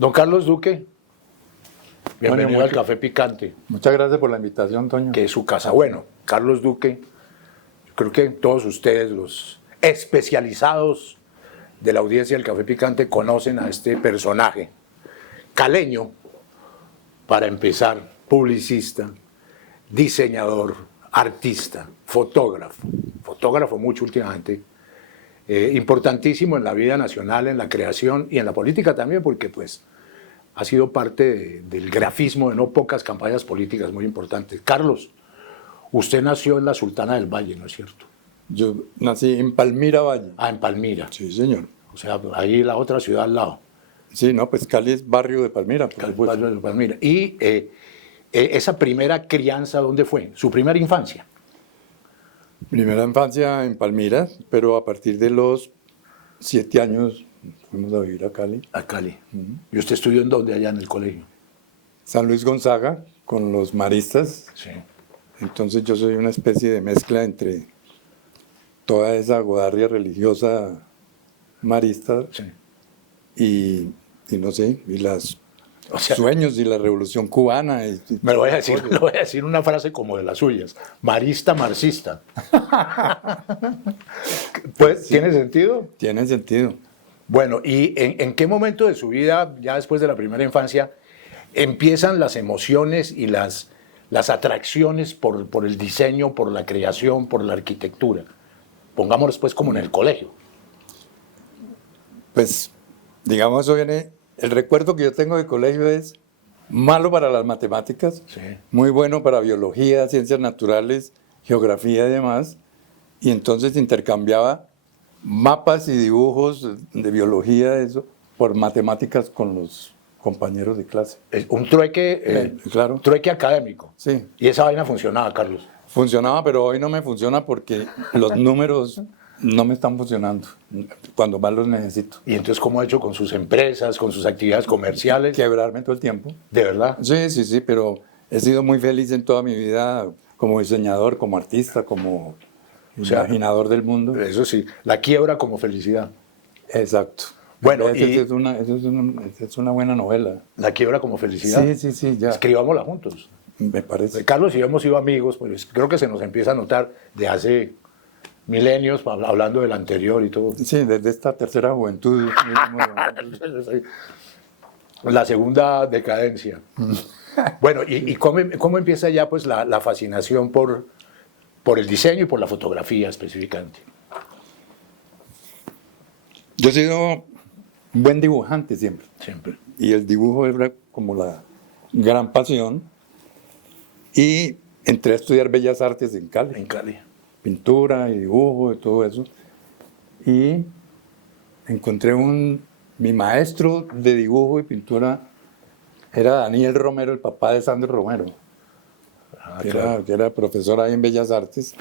Don Carlos Duque, bienvenido Toño, al Café Picante, muchas gracias por la invitación, Toño. que es su casa. Bueno, Carlos Duque, yo creo que todos ustedes, los especializados de la audiencia del Café Picante, conocen a este personaje caleño, para empezar, publicista, diseñador, artista, fotógrafo mucho últimamente, importantísimo en la vida nacional, en la creación y en la política también, porque pues ha sido parte del grafismo de no pocas campañas políticas muy importantes. Carlos, usted nació en la Sultana del Valle, ¿no es cierto? Yo nací en Palmira Valle. Ah, en Palmira. Sí, señor. O sea, ahí la otra ciudad al lado. Sí, no, pues Cali es barrio de Palmira, por supuesto. Palmira. Y esa primera crianza, ¿dónde fue? ¿Su primera infancia? Primera infancia en Palmira, pero a partir de los 7 años fuimos a vivir a Cali. A Cali. ¿Y usted estudió en dónde, allá en el colegio? San Luis Gonzaga, con los maristas. Sí. Entonces yo soy una especie de mezcla entre toda esa godarria religiosa marista Sí. y no sé, y los O sea, sueños y la revolución cubana. me lo voy a decir, le voy a decir una frase como de las suyas. Marista, marxista. Pues, Sí. ¿tiene sentido? Tiene sentido. Bueno, ¿y en qué momento de su vida, ya después de la primera infancia, empiezan las emociones y las atracciones por el diseño, por la creación, por la arquitectura? Pongámoslo pues como en el colegio. Pues, digamos, eso viene. El recuerdo que yo tengo de colegio es malo para las matemáticas, Sí. muy bueno para biología, ciencias naturales, geografía y demás. Y entonces intercambiaba mapas y dibujos de biología, eso, por matemáticas con los compañeros de clase. Un trueque, Claro. trueque académico. Sí, Y esa vaina funcionaba, Carlos. funcionaba, pero hoy no me funciona porque los números no me están funcionando cuando más los necesito. Y entonces, ¿cómo ha hecho con sus empresas, con sus actividades comerciales? Quebrarme todo el tiempo. ¿De verdad? Sí, pero he sido muy feliz en toda mi vida como diseñador, como artista, como sea, imaginador del mundo. Eso sí, la quiebra como felicidad. Exacto. Bueno, Esa es una buena novela. La quiebra como felicidad. Sí, ya. Escribámosla juntos. Me parece. Carlos y yo hemos sido amigos, pues creo que se nos empieza a notar de hace milenios, hablando del anterior y todo. Sí, desde esta tercera juventud. La segunda decadencia. Bueno, ¿y cómo empieza ya pues la fascinación por el diseño y por la fotografía específicamente? Yo he sido un buen dibujante siempre. Siempre. Y el dibujo era como la gran pasión. Y entré a estudiar Bellas Artes en Cali. En Cali. Pintura y dibujo y todo eso. Y encontré mi maestro de dibujo y pintura era Daniel Romero, el papá de Sandro Romero, Claro. que era profesor ahí en Bellas Artes.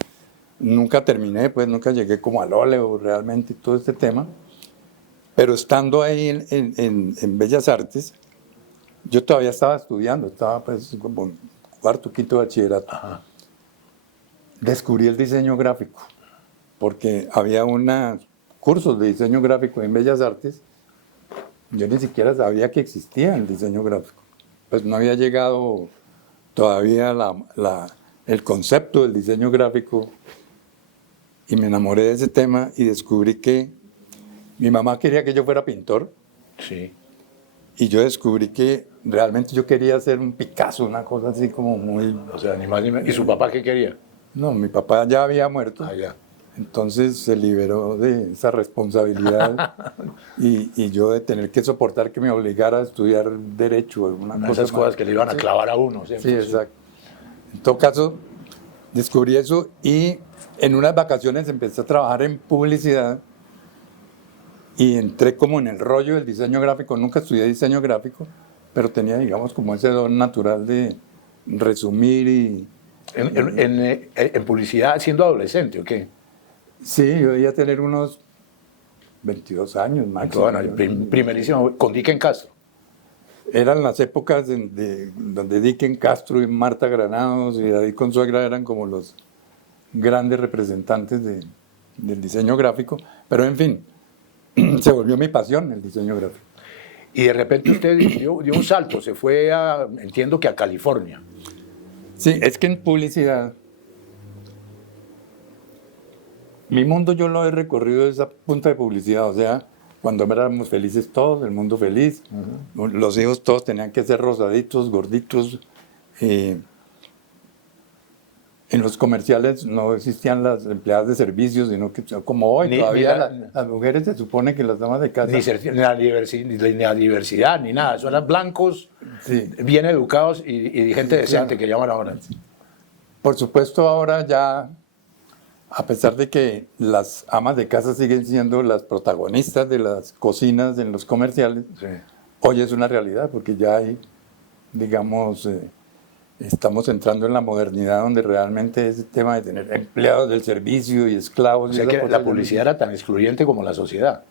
Nunca terminé, pues nunca llegué como al óleo realmente y todo este tema. Pero estando ahí en Bellas Artes, yo todavía estaba estudiando, estaba pues como en cuarto, quinto bachillerato. Ajá. Descubrí el diseño gráfico, porque había unos cursos de diseño gráfico en Bellas Artes. Yo ni siquiera sabía que existía el diseño gráfico. Pues no había llegado todavía el concepto del diseño gráfico y me enamoré de ese tema y descubrí que mi mamá quería que yo fuera pintor Sí. y yo descubrí que realmente yo quería ser un Picasso, una cosa así como muy... O sea, ni más ni menos. ¿Y su papá qué quería? No, mi papá ya había muerto. Allá. Entonces se liberó de esa responsabilidad y yo de tener que soportar que me obligara a estudiar Derecho. Esas cosas que le iban a clavar a uno. Sí, exacto. En todo caso, descubrí eso y en unas vacaciones empecé a trabajar en publicidad y entré como en el rollo del diseño gráfico. Nunca estudié diseño gráfico, pero tenía, digamos, como ese don natural de resumir y... En publicidad siendo adolescente, ¿o qué? Sí, yo debía tener unos 22 años máximo. Bueno, primerísimo, con Dicken Castro. Eran las épocas donde Dicken Castro y Marta Granados y David Consuegra eran como los grandes representantes del diseño gráfico. Pero en fin, se volvió mi pasión el diseño gráfico. Y de repente usted dio un salto, se fue entiendo que a California. Sí, es que en publicidad, mi mundo yo lo he recorrido desde esa punta de publicidad, o sea, cuando éramos felices todos, el mundo feliz, los hijos todos tenían que ser rosaditos, gorditos. En los comerciales no existían las empleadas de servicios, sino que como hoy todavía las mujeres se supone que las damas de casa... Ni la diversidad, ni nada, son blancos, sí, bien educados y gente decente, claro, que llaman ahora. Por supuesto ahora ya, a pesar de que las amas de casa siguen siendo las protagonistas de las cocinas en los comerciales, sí, hoy es una realidad porque ya hay, digamos... estamos entrando en la modernidad donde realmente ese tema de tener empleados del servicio y esclavos... O sea que la publicidad era tan excluyente como la sociedad.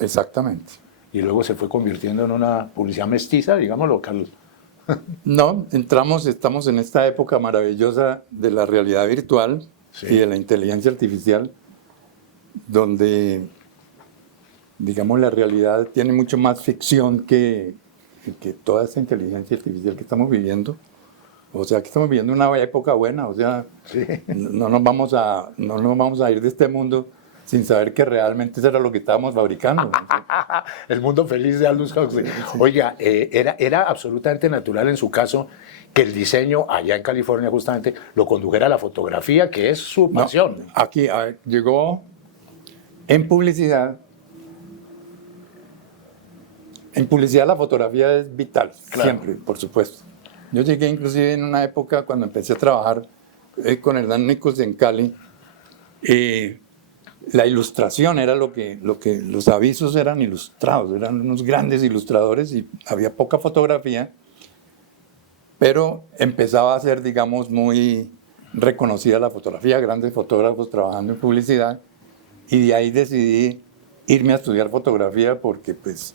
Exactamente. Y luego se fue convirtiendo en una publicidad mestiza, digámoslo, Carlos. No, estamos en esta época maravillosa de la realidad virtual, sí, y de la inteligencia artificial, donde, digamos, la realidad tiene mucho más ficción que toda esta inteligencia artificial que estamos viviendo. O sea, que estamos viviendo una época buena, o sea, sí, no nos vamos a ir de este mundo sin saber que realmente eso era lo que estábamos fabricando. El mundo feliz de Aldous Huxley. Oiga, era absolutamente natural en su caso que el diseño allá en California justamente lo condujera a la fotografía, que es su pasión. No, aquí llegó en publicidad. En publicidad la fotografía es vital, claro, siempre, por supuesto. Yo llegué inclusive en una época cuando empecé a trabajar con Hernán Nichols en Cali, la ilustración era lo que los avisos eran ilustrados, eran unos grandes ilustradores y había poca fotografía, pero empezaba a ser, digamos, muy reconocida la fotografía, grandes fotógrafos trabajando en publicidad, y de ahí decidí irme a estudiar fotografía porque pues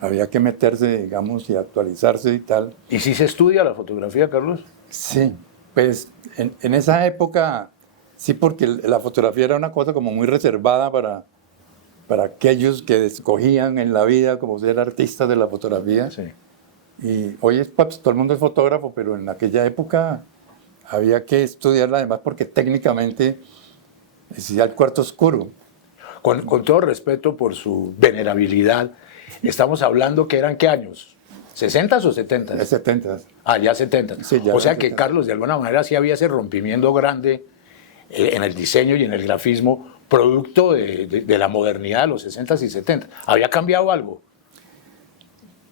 había que meterse, digamos, y actualizarse y tal. ¿Y si se estudia la fotografía, Carlos? Sí, pues en esa época, sí, porque la fotografía era una cosa como muy reservada para aquellos que escogían en la vida como ser artistas de la fotografía. Sí. Y hoy pues, todo el mundo es fotógrafo, pero en aquella época había que estudiarla además porque técnicamente existía el cuarto oscuro. Con todo respeto por su venerabilidad, estamos hablando que eran ¿qué años? ¿60s o 70s? 70s. Ah, ya 70s. Sí, ya o sea que 70s. Carlos, de alguna manera, sí había ese rompimiento grande en el diseño y en el grafismo, producto de la modernidad de los 60s y 70s. ¿Había cambiado algo?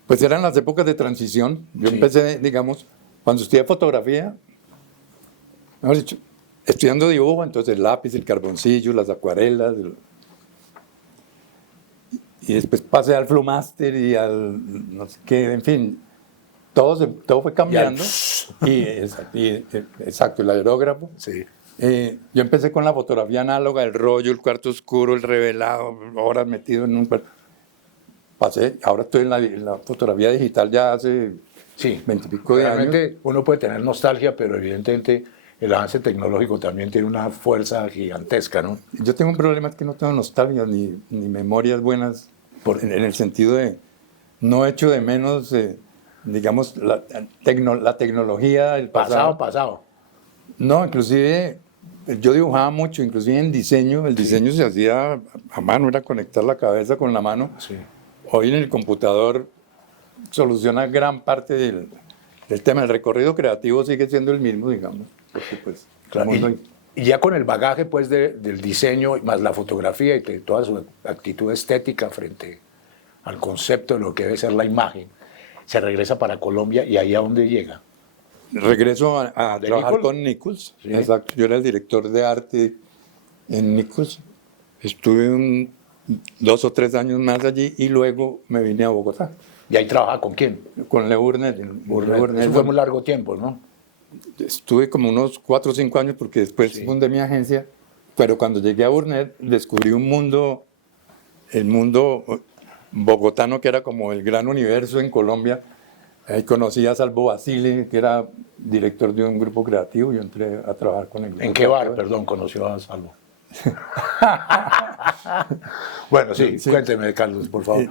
Pues eran las épocas de transición. Yo empecé, digamos, cuando estudié fotografía, mejor dicho, estudiando dibujo, entonces el lápiz, el carboncillo, las acuarelas... Y después pasé al Flumaster y al no sé qué, en fin, todo fue cambiando. Exacto, el aerógrafo. Sí. Yo empecé con la fotografía análoga, el rollo, el cuarto oscuro, el revelado, horas metido en un... Pasé, ahora estoy en la fotografía digital ya hace 20 y pico de años. Realmente uno puede tener nostalgia, pero evidentemente el avance tecnológico también tiene una fuerza gigantesca, ¿no? Yo tengo un problema, es que no tengo nostalgia ni memorias buenas, en el sentido de no echo de menos, digamos, la tecnología del pasado. Pasado. No, inclusive yo dibujaba mucho, inclusive en diseño, el diseño se hacía a mano, era conectar la cabeza con la mano. Sí. Hoy en el computador soluciona gran parte del tema. El recorrido creativo sigue siendo el mismo, digamos. Porque, pues, claro, y ya con el bagaje pues, del diseño, más la fotografía y toda su actitud estética frente al concepto de lo que debe ser la imagen, se regresa para Colombia y ahí a dónde llega. Regreso a trabajar con Nichols. Sí. Exacto. Yo era el director de arte en Nichols. Estuve 2 o 3 años más allí y luego me vine a Bogotá. ¿Y ahí trabaja con quién? Con Le Burnett. Eso fue muy largo tiempo, ¿no? Estuve como unos 4 o 5 años porque después fundé mi agencia, pero cuando llegué a Burnett descubrí un mundo, el mundo bogotano que era como el gran universo en Colombia. Ahí conocí a Salvo Basile, que era director de un grupo creativo, yo entré a trabajar con él. ¿En qué bar, perdón, conoció a Salvo? Bueno, sí, cuénteme, Carlos, por favor.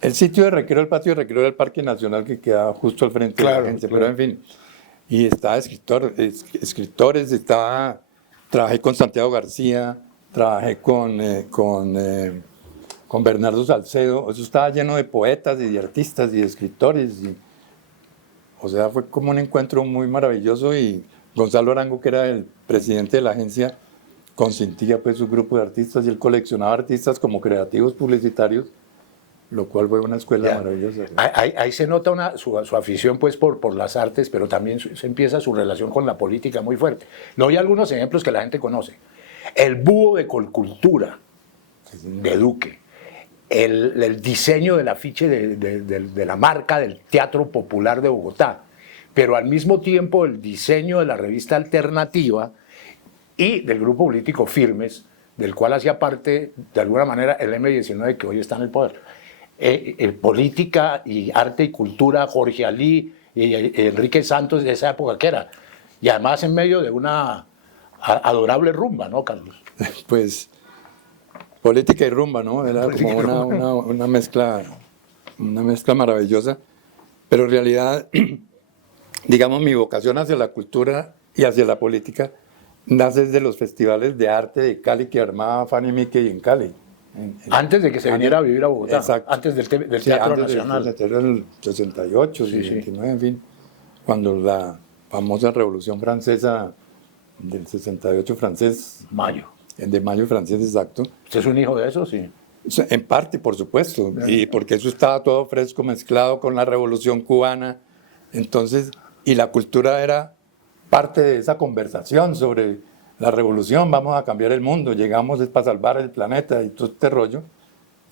El sitio de recreo, el patio de recreo del Parque Nacional que queda justo al frente de la agencia, pero en fin. Y estaba escritores, trabajé con Santiago García, trabajé con Bernardo Salcedo, eso estaba lleno de poetas y de artistas y de escritores. O sea, fue como un encuentro muy maravilloso y Gonzalo Arango, que era el presidente de la agencia, consentía pues su grupo de artistas y él coleccionaba artistas como creativos publicitarios, lo cual fue una escuela maravillosa. Ahí se nota su afición pues por las artes, pero también se empieza su relación con la política muy fuerte. Le doy algunos ejemplos que la gente conoce. El búho de Colcultura, de Duque. El diseño del afiche de la marca del Teatro Popular de Bogotá. Pero al mismo tiempo el diseño de la revista Alternativa y del grupo político Firmes, del cual hacía parte de alguna manera el M19 que hoy está en el poder. Política y arte y cultura, Jorge Alí y Enrique Santos de esa época que era. Y además en medio de una adorable rumba, ¿no, Carlos? Pues política y rumba, ¿no? Era como una mezcla maravillosa. Pero en realidad, digamos, mi vocación hacia la cultura y hacia la política nace desde los festivales de arte de Cali que armaba Fanny Mickey en Cali. Antes de que se viniera a vivir a Bogotá, exacto. Antes del Teatro antes Nacional. Del 68, 69, en fin, cuando la famosa Revolución Francesa del 68 francés. Mayo. De mayo francés, exacto. ¿Usted es un hijo de eso? Sí. En parte, por supuesto, y porque eso estaba todo fresco, mezclado con la Revolución Cubana. Entonces, y la cultura era parte de esa conversación sobre la revolución, vamos a cambiar el mundo, llegamos es para salvar el planeta y todo este rollo.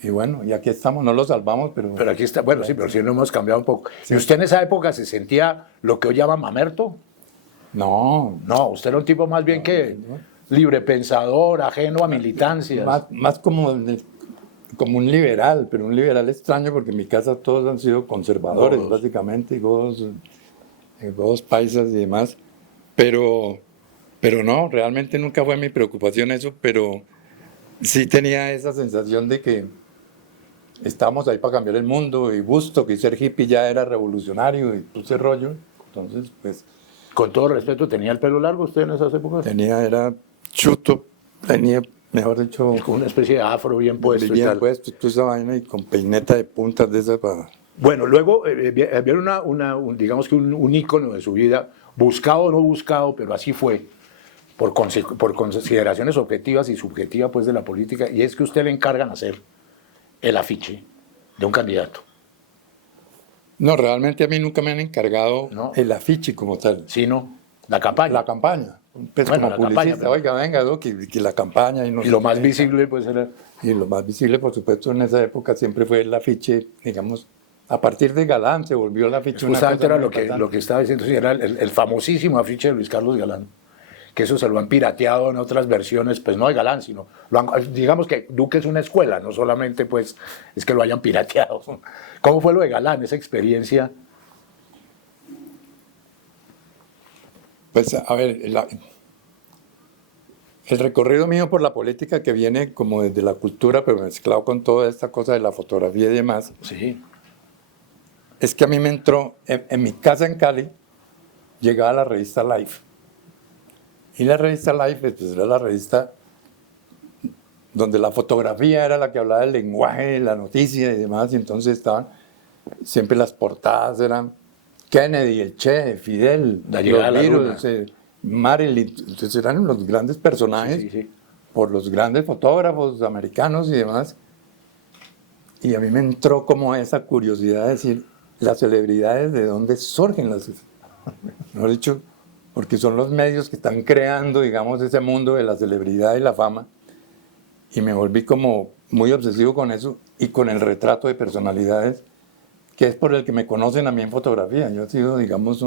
Y bueno, y aquí estamos, no lo salvamos, pero... Pero aquí está, bueno, sí, pero sí lo hemos cambiado un poco. Sí. ¿Y usted en esa época se sentía lo que hoy llaman mamerto? No. No, usted era un tipo más bien libre pensador, ajeno a militancias. Más como un liberal, pero un liberal extraño porque en mi casa todos han sido conservadores, básicamente, godos paisas y demás. Pero no, realmente nunca fue mi preocupación eso, pero sí tenía esa sensación de que estábamos ahí para cambiar el mundo y Woodstock y ser hippie ya era revolucionario y todo ese rollo. Entonces, pues... Con todo respeto, ¿tenía el pelo largo usted en esas épocas? Era chuto, tenía, mejor dicho... Con una especie de afro bien puesto y tal. Puesto, toda esa vaina y con peineta de puntas de esas para... Bueno, luego había digamos que un ícono de su vida, buscado o no buscado, pero así fue, por consideraciones objetivas y subjetivas pues, de la política, y es que usted le encargan hacer el afiche de un candidato. No, realmente a mí nunca me han encargado el afiche como tal. Sino la campaña. La campaña. Pues bueno, como publicista, pero... oiga, venga, que la campaña... Y lo más visible pues era... Y lo más visible, por supuesto, en esa época siempre fue el afiche, digamos... A partir de Galán se volvió el afiche. Justamente era lo que estaba diciendo, sí, era el famosísimo afiche de Luis Carlos Galán, que eso se lo han pirateado en otras versiones, pues no de Galán, sino, digamos que Duque es una escuela, no solamente pues es que lo hayan pirateado. ¿Cómo fue lo de Galán, esa experiencia? Pues a ver, el recorrido mío por la política que viene como desde la cultura, pero mezclado con toda esta cosa de la fotografía y demás. Sí. Es que a mí me entró, en mi casa en Cali, llegaba la revista Life. Y la revista Life pues, era la revista donde la fotografía era la que hablaba del lenguaje, la noticia y demás. Y entonces estaban, siempre las portadas eran Kennedy, el Che, Fidel, los Beatles, Marilyn. Entonces eran los grandes personajes por los grandes fotógrafos americanos y demás. Y a mí me entró como esa curiosidad de decir, las celebridades, ¿de dónde surgen las? Mejor dicho, porque son los medios que están creando, digamos, ese mundo de la celebridad y la fama. Y me volví como muy obsesivo con eso y con el retrato de personalidades, que es por el que me conocen a mí en fotografía. Yo he sido, digamos,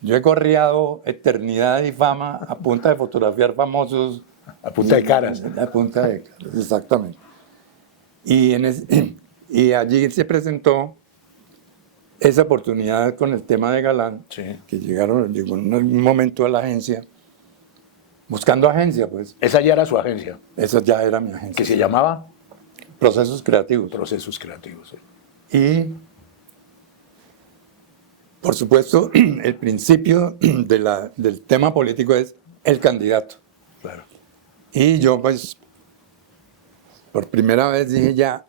yo he corrido eternidad y fama a punta de fotografiar famosos. A punta de caras. A punta de caras, exactamente. Y allí se presentó esa oportunidad con el tema de Galán, que llegó en un momento a la agencia, buscando agencia, pues. ¿Esa ya era su agencia? Esa ya era mi agencia. ¿Que se llamaba? procesos creativos. Procesos creativos. Sí. Y, por supuesto, el principio del tema político es el candidato. Claro. Y yo, pues, por primera vez dije ya,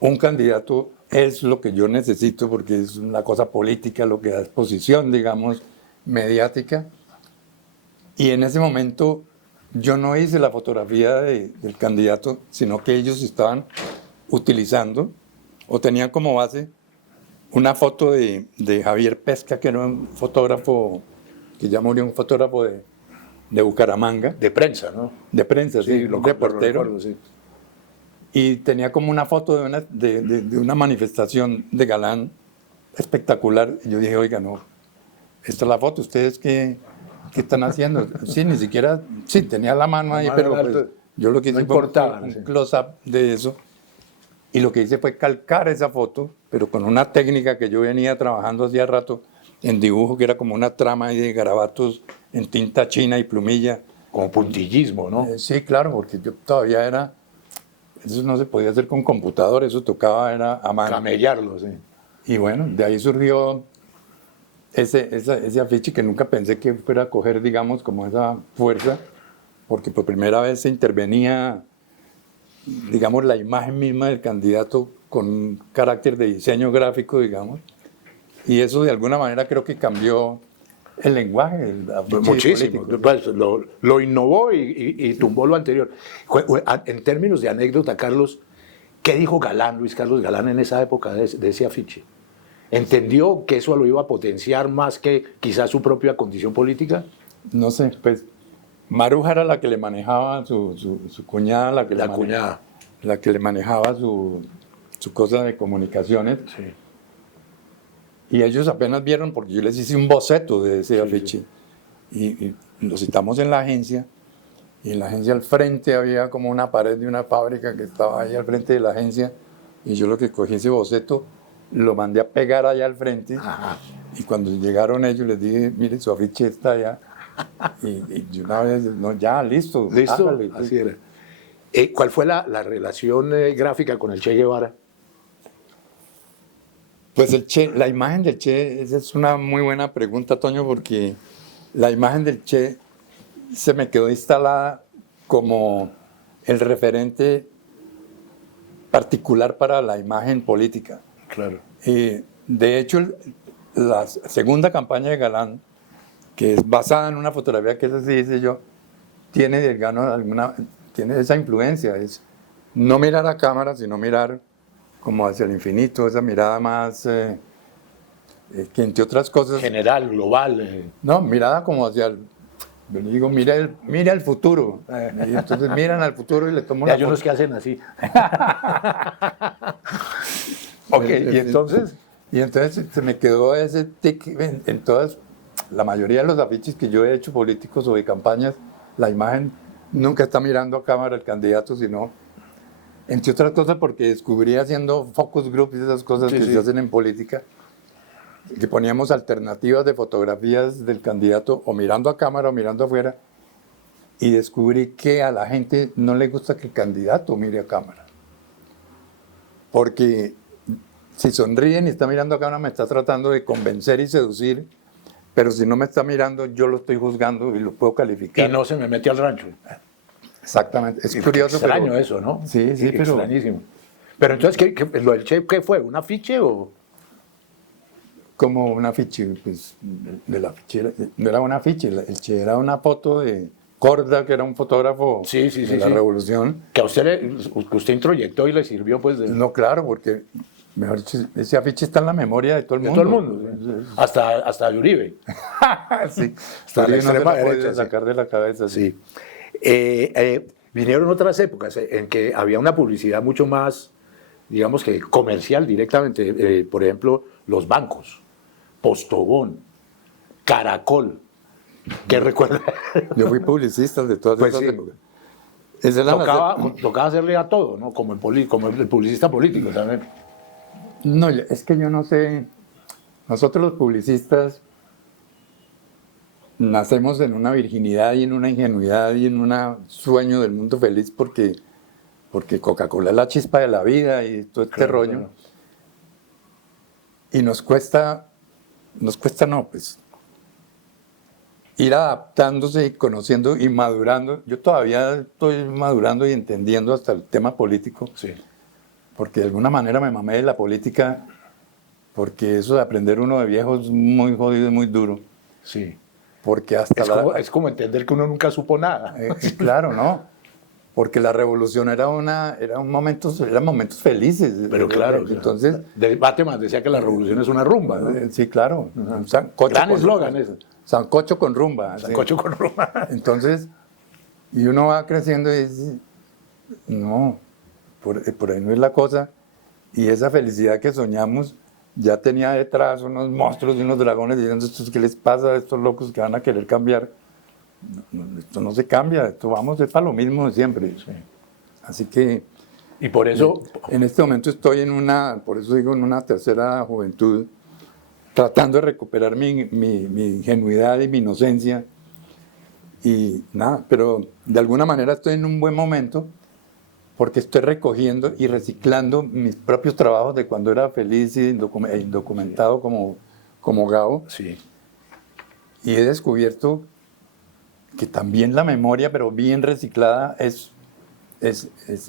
un candidato es lo que yo necesito porque es una cosa política, lo que da exposición, digamos, mediática. Y en ese momento yo no hice la fotografía del candidato, sino que ellos estaban utilizando o tenían como base una foto de Javier Pesca, que era un fotógrafo, que ya murió, un fotógrafo de Bucaramanga. De prensa, ¿no? De prensa, sí, un reportero. Recuerdo, sí. Y tenía como una foto de una manifestación de Galán espectacular. Y yo dije, oiga, no, esta es la foto, ¿ustedes qué están haciendo? Sí, ni siquiera, sí, tenía la mano ahí, pero pues, yo lo que hice fue un close-up de eso. Y lo que hice fue calcar esa foto, pero con una técnica que yo venía trabajando hacía rato en dibujo, que era como una trama ahí de garabatos en tinta china y plumilla. Como puntillismo, ¿no? Sí, claro, porque yo todavía era... Eso no se podía hacer con computador, eso tocaba era a mano. Camellarlo, sí. Y bueno, de ahí surgió ese afiche que nunca pensé que fuera a coger, digamos, como esa fuerza, porque por primera vez se intervenía, digamos, la imagen misma del candidato con un carácter de diseño gráfico, digamos, y eso de alguna manera creo que cambió el lenguaje. Muchísimo. Pues, lo innovó y tumbó lo anterior. En términos de anécdota, Carlos, ¿qué dijo Galán, Luis Carlos Galán, en esa época de ese afiche? ¿Entendió que eso lo iba a potenciar más que quizás su propia condición política? No sé, pues Maruja era la que le manejaba su cuñada, la que le manejaba su cosa de comunicaciones. Sí. Y ellos apenas vieron, porque yo les hice un boceto de ese afiche. Y lo citamos en la agencia. Y en la agencia al frente había como una pared de una fábrica que estaba ahí al frente de la agencia. Y yo lo que cogí ese boceto, lo mandé a pegar allá al frente. Ajá. Y cuando llegaron ellos les dije, mire, su afiche está allá. Y una vez, no, ya, listo. ¿Listo? Hágale. Así era. ¿Cuál fue la relación gráfica con el Che Guevara? Pues el Che, la imagen del Che, esa es una muy buena pregunta, Toño, porque la imagen del Che se me quedó instalada como el referente particular para la imagen política. Claro. De hecho, la segunda campaña de Galán, que es basada en una fotografía que, eso sí dice yo, tiene esa influencia, es no mirar a cámara, sino mirar como hacia el infinito, esa mirada más, que entre otras cosas... General, global. No, mirada como hacia el... Yo le digo, mira el futuro. Y entonces miran al futuro y le tomo una Hay unos foto. que hacen así. Ok, y entonces se me quedó ese tic en todas, la mayoría de los afiches que yo he hecho políticos o de campañas, la imagen nunca está mirando a cámara el candidato, sino... Entre otras cosas porque descubrí haciendo focus groups y esas cosas que se hacen en política, que poníamos alternativas de fotografías del candidato o mirando a cámara o mirando afuera, y descubrí que a la gente no le gusta que el candidato mire a cámara. Porque si sonríen y está mirando a cámara me está tratando de convencer y seducir, pero si no me está mirando yo lo estoy juzgando y lo puedo calificar. Y no se me mete al rancho. Exactamente, es curioso. Extraño pero, eso, ¿no? Sí, pero... Extrañísimo. Pero entonces, ¿lo del Che qué fue? ¿Un afiche o...? Como un afiche, pues, no era un afiche, el Che era una foto de Corda, que era un fotógrafo de la Revolución. Que a usted introyectó y le sirvió, pues, de... No, claro, porque, mejor dicho, ese afiche está en la memoria de todo el mundo. De todo el mundo, sí. Hasta de Uribe. Sí, hasta la extrema derecha, derecha, sacar de la cabeza. Sí. Vinieron otras épocas en que había una publicidad mucho más, digamos que comercial directamente. Por ejemplo, los bancos, Postobón, Caracol. ¿Qué recuerda? Yo fui publicista de todas esas épocas. Tocaba hacerle a todo, ¿no? Como el publicista político también. No, es que yo no sé. Nosotros los publicistas nacemos en una virginidad y en una ingenuidad y en un sueño del mundo feliz porque porque Coca-Cola es la chispa de la vida y todo este Claro, rollo. claro. Y nos cuesta no, pues, ir adaptándose y conociendo y madurando. Yo todavía estoy madurando y entendiendo hasta el tema político, Sí. porque de alguna manera me mamé de la política, porque eso de aprender uno de viejo es muy jodido y muy duro. Sí. Porque hasta Es como entender que uno nunca supo nada. claro, ¿no? Porque la revolución eran momentos felices. Pero claro, Entonces, Bateman decía que la revolución es una rumba, ¿no? sí, claro. Gran eslogan ese. Sancocho con rumba. Sancocho con rumba. Entonces, y uno va creciendo y dice, no, por ahí no es la cosa. Y esa felicidad que soñamos ya tenía detrás unos monstruos y unos dragones diciendo, ¿estos qué les pasa a estos locos que van a querer cambiar? Esto no se cambia, esto vamos, es para lo mismo de siempre. Sí. Así que Y por eso, en este momento estoy por eso digo, en una tercera juventud, tratando de recuperar mi ingenuidad y mi inocencia. Y nada, pero de alguna manera estoy en un buen momento porque estoy recogiendo y reciclando mis propios trabajos de cuando era feliz e indocumentado como Gabo. sí. Y he descubierto que también la memoria, pero bien reciclada, es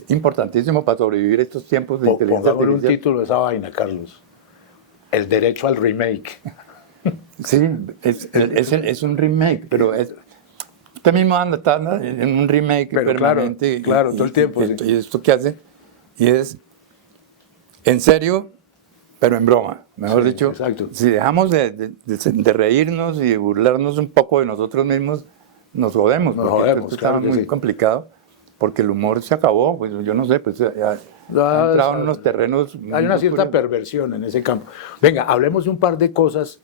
importantísimo para sobrevivir estos tiempos de inteligencia Pongámosle un artificial. título a esa vaina, Carlos. El derecho al remake. Sí, es un remake, pero usted mismo está en un remake Pero permanente. claro, todo el tiempo, sí. Y esto que hace, y es en serio, pero en broma. Mejor Sí, dicho, exacto. si dejamos de reírnos y de burlarnos un poco de nosotros mismos, nos jodemos. Nos porque jodemos, esto claro está que muy sí. complicado, porque el humor se acabó. Pues yo no sé, pues ha entrado en unos terrenos. Hay una cierta perversión en ese campo. Venga, hablemos de un par de cosas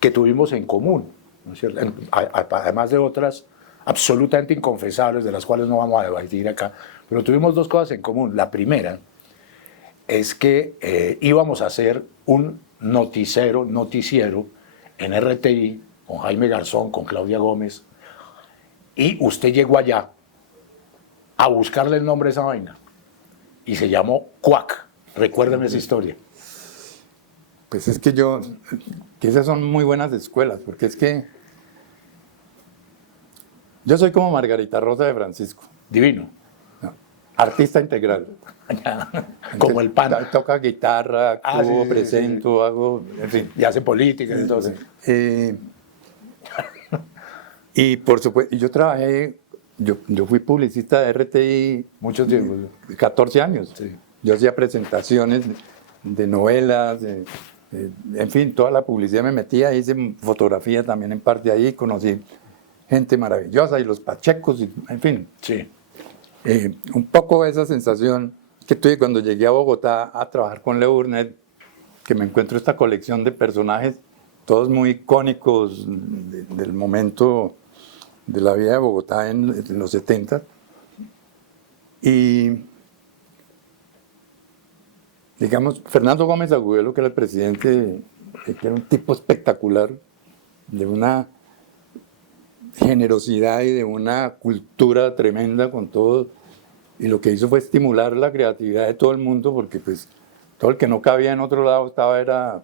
que tuvimos en común, ¿no es cierto? Además de otras absolutamente inconfesables, de las cuales no vamos a debatir acá, pero tuvimos dos cosas en común. La primera es que íbamos a hacer un noticiero en RTI con Jaime Garzón, con Claudia Gómez, y usted llegó allá a buscarle el nombre a esa vaina y se llamó Cuac. Recuérdeme esa historia. Pues es que que esas son muy buenas escuelas, porque es que yo soy como Margarita Rosa de Francisco, Divino. ¿no? Artista integral. Como el pan. Toca guitarra, actúo, Sí, presento, sí. hago, en fin. Y hace política, entonces. Y por supuesto, yo trabajé, yo fui publicista de RTI Mucho tiempo. 14 años. Sí. Yo hacía presentaciones de novelas, en fin, toda la publicidad me metía, hice fotografía también en parte ahí, conocí gente maravillosa y los pachecos, en fin. Sí. Un poco esa sensación que tuve cuando llegué a Bogotá a trabajar con Leo Burnett, que me encuentro esta colección de personajes, todos muy icónicos del momento de la vida de Bogotá en los 70. Y digamos, Fernando Gómez Agudelo, que era el presidente, que era un tipo espectacular, de una generosidad y de una cultura tremenda con todo, y lo que hizo fue estimular la creatividad de todo el mundo, porque pues todo el que no cabía en otro lado era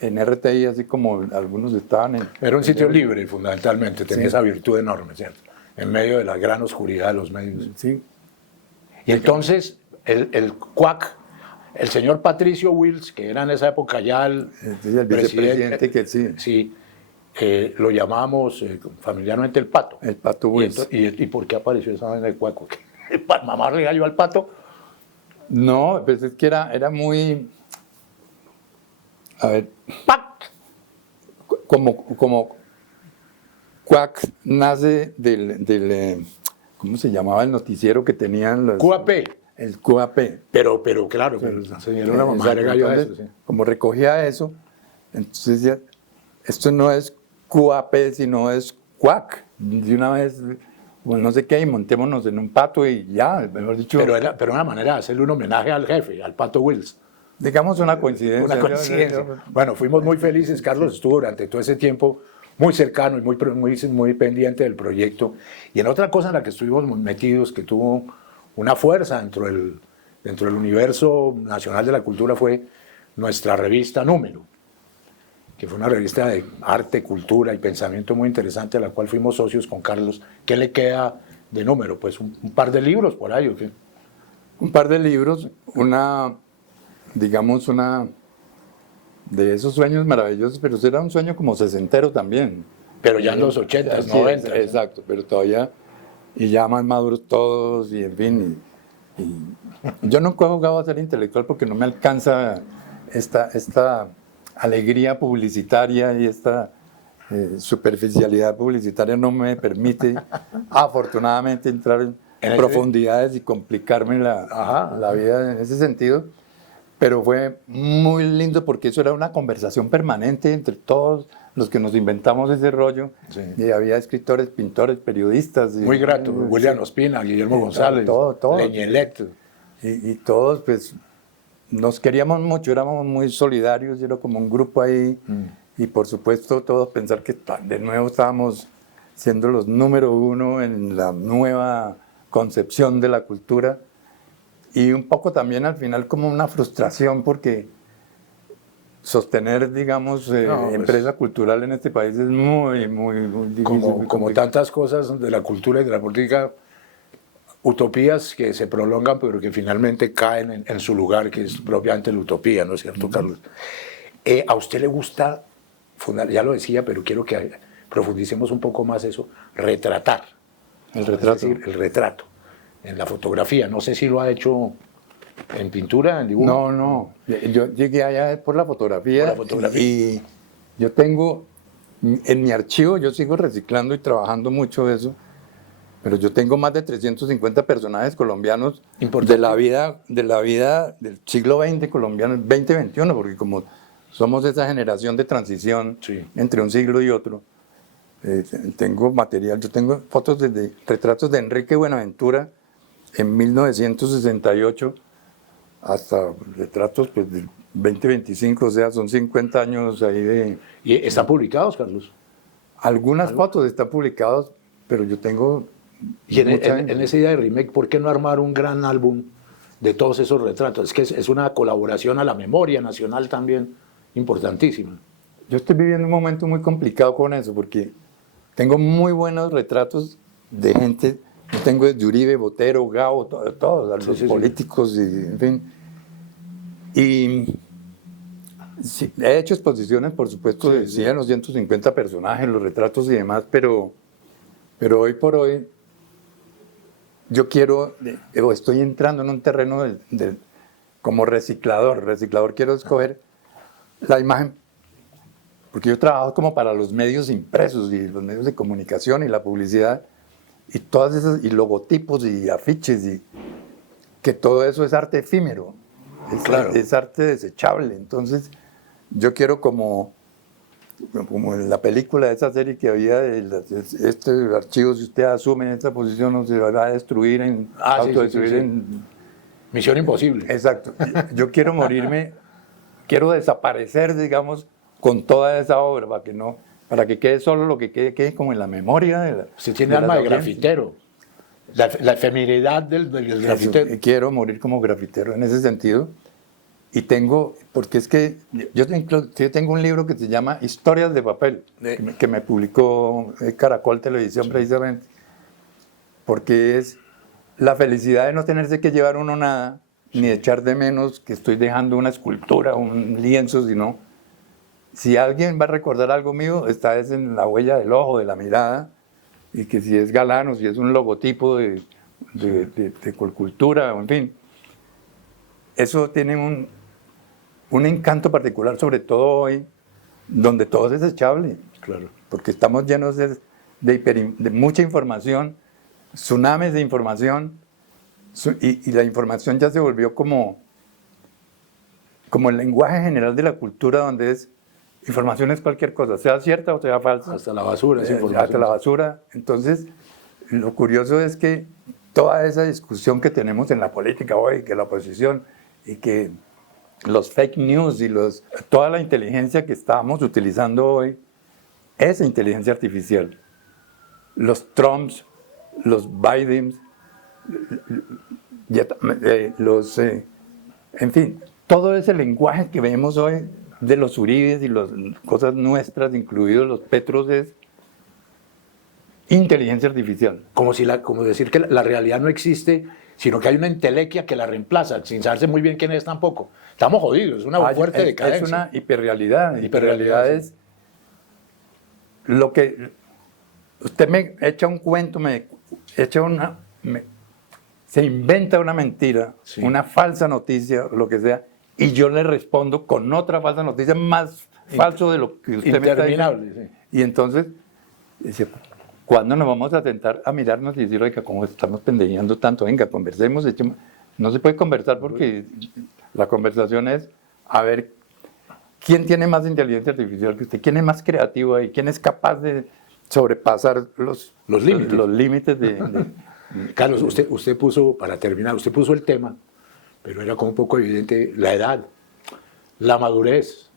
en RTI, así como algunos estaban en... Era un sitio libre, fundamentalmente, tenía Sí. esa virtud enorme, ¿cierto? En medio de la gran oscuridad de los medios. Sí, Y entonces, el Cuac, el señor Patricio Wills, que era en esa época ya el vicepresidente, que sí, sí, lo llamábamos familiarmente el Pato. el Pato Wills. ¿Y por qué apareció esa vaina de Cuac? ¿Para mamarle gallo al Pato? No, pues es que era muy... A ver, ¡Pac! como Quack nace del ¿cómo se llamaba el noticiero que tenían los... QAP. El QAP. Pero claro, pero señor, una mamá de gallo a eso, sí. Como recogía eso, entonces decía, esto no es QAP, sino es Quack. De una vez, bueno, no sé qué, y montémonos en un pato y ya, mejor dicho. Pero una manera de hacerle un homenaje al jefe, al Pato Wills. Digamos una coincidencia. Una coincidencia. Bueno, fuimos muy felices. Carlos estuvo durante todo ese tiempo muy cercano y muy pendiente del proyecto. Y en otra cosa en la que estuvimos metidos, que tuvo una fuerza dentro del universo nacional de la cultura fue nuestra revista Número, que fue una revista de arte, cultura y pensamiento muy interesante, a la cual fuimos socios con Carlos. ¿Qué le queda de Número? Pues un par de libros por ahí, ¿o qué? Un par de libros, digamos, una de esos sueños maravillosos, pero era un sueño como sesentero también. Pero ya en los 80s, Sí, 90s. exacto, pero todavía, y ya más maduros todos, y en fin. Y yo nunca he jugado a ser intelectual porque no me alcanza esta alegría publicitaria y esta superficialidad publicitaria no me permite, afortunadamente, entrar en profundidades y complicarme la vida en ese sentido. Pero fue muy lindo porque eso era una conversación permanente entre todos los que nos inventamos ese rollo. Sí. Y había escritores, pintores, periodistas. Muy grato. William Ospina, Guillermo González, todo. Leñelet. Y todos, pues, nos queríamos mucho, éramos muy solidarios, era como un grupo ahí. Y por supuesto, todos pensar que de nuevo estábamos siendo los número uno en la nueva concepción de la cultura. Y un poco también al final como una frustración porque sostener, digamos, empresa cultural en este país es muy, muy, muy difícil. Como tantas cosas de la cultura y de la política, utopías que se prolongan pero que finalmente caen en su lugar, que es propiamente la utopía, ¿no es cierto, Carlos? ¿A usted le gusta, ya lo decía, pero quiero que profundicemos un poco más eso, retratar? El retrato. Es decir, el retrato. En la fotografía, no sé si lo ha hecho en pintura, en dibujo. No, yo llegué allá por la fotografía. Por la fotografía. Y yo tengo, en mi archivo, yo sigo reciclando y trabajando mucho eso, pero yo tengo más de 350 personajes colombianos de la vida del siglo XX colombiano, 2021, porque como somos esa generación de transición entre un siglo y otro, tengo material, yo tengo fotos retratos de Enrique Buenaventura, en 1968 hasta retratos pues, del 2025, o sea, son 50 años ahí de... ¿Y están publicados, Carlos? Algunas fotos están publicadas, pero yo tengo... Y en esa idea de remake, ¿por qué no armar un gran álbum de todos esos retratos? Es que es una colaboración a la memoria nacional también importantísima. Yo estoy viviendo un momento muy complicado con eso, porque tengo muy buenos retratos de gente... Yo tengo desde Uribe, Botero, Gao, todos, los políticos, y, en fin. Y sí, he hecho exposiciones, por supuesto, de 100 o 150 personajes, los retratos y demás, pero hoy por hoy yo estoy entrando en un terreno como reciclador. Reciclador quiero escoger la imagen, porque yo trabajo como para los medios impresos y los medios de comunicación y la publicidad, y todas esas, y logotipos y afiches, y que todo eso es arte efímero, es arte desechable. Entonces yo quiero como en la película de esa serie que había, este archivo, si usted asume en esta posición, no se va a destruir, autodestruir en... Misión imposible. Exacto. Yo quiero morirme, quiero desaparecer, digamos, con toda esa obra, para que quede solo lo que quede como en la memoria. Usted tiene alma de grafitero. La efemeridad del grafitero. Quiero morir como grafitero en ese sentido. Y porque es que yo tengo un libro que se llama Historias de papel, que me publicó Caracol Televisión precisamente, porque es la felicidad de no tenerse que llevar uno nada, ni echar de menos que estoy dejando una escultura, un lienzo, sino... Si alguien va a recordar algo mío, esta es en la huella del ojo, de la mirada, y que si es galán o si es un logotipo de cultura, en fin. Eso tiene un encanto particular, sobre todo hoy, donde todo es desechable. Claro. Porque estamos llenos de mucha información, tsunamis de información, y la información ya se volvió como el lenguaje general de la cultura, donde es... Información es cualquier cosa, sea cierta o sea falsa. Hasta la basura es información. Hasta la basura. Entonces, lo curioso es que toda esa discusión que tenemos en la política hoy, que la oposición, y que los fake news y toda la inteligencia que estamos utilizando hoy, es inteligencia artificial. Los Trumps, los Bidens, En fin, todo ese lenguaje que vemos hoy de los Uribes y las cosas nuestras, incluidos los Petros, es inteligencia artificial. Como decir que la realidad no existe, sino que hay una entelequia que la reemplaza, sin saberse muy bien quién es tampoco. Estamos jodidos, es una fuerte decadencia. Es una hiperrealidad. Hiperrealidad, sí. Es lo que usted me echa un cuento, se inventa una mentira, sí, una falsa noticia, lo que sea, y yo le respondo con otra falsa noticia más falso de lo que usted me está diciendo. Sí. Y entonces, dice, ¿cuándo nos vamos a sentar a mirarnos y decir, oiga, cómo estamos pendejeando tanto? Venga, conversemos. No se puede conversar porque la conversación es, a ver, ¿quién tiene más inteligencia artificial que usted? ¿Quién es más creativo ahí? ¿Quién es capaz de sobrepasar los límites de Carlos, usted puso, para terminar, usted puso el tema, pero era como un poco evidente la edad, la madurez.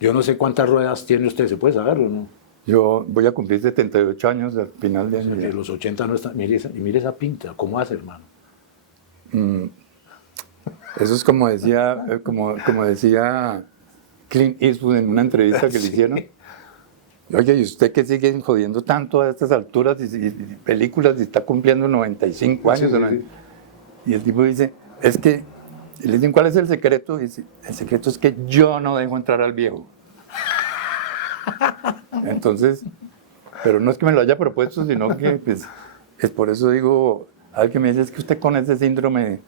Yo no sé cuántas ruedas tiene usted, ¿se puede saberlo, no? Yo voy a cumplir 78 años al final de año. De los 80 no está. Mire esa pinta, ¿cómo hace, hermano? Eso es como decía Clint Eastwood en una entrevista que le hicieron. Oye, ¿y usted que sigue jodiendo tanto a estas alturas y películas y está cumpliendo 95 años? Sí. Y el tipo dice, es que, y le dicen, ¿cuál es el secreto? Y dice, el secreto es que yo no dejo entrar al viejo. Entonces, pero no es que me lo haya propuesto, sino que pues, es por eso digo, algo que me dice es que usted con ese síndrome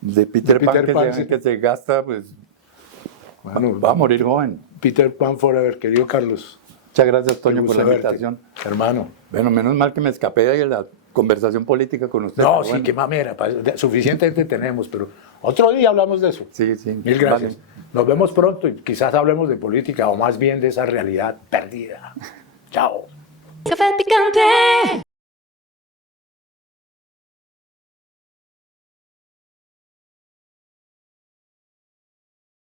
de Peter Pan, que se gasta, pues bueno, va a morir joven. Peter Pan forever, querido Carlos. Muchas gracias, Toño, por la invitación. Hermano. Bueno, menos mal que me escapé de la conversación política con usted. No, sí, bueno. Qué mamera. Suficiente tenemos, pero otro día hablamos de eso. Sí. Mil gracias. Vale. Nos vemos pronto y quizás hablemos de política o más bien de esa realidad perdida. Chao. Café Picante.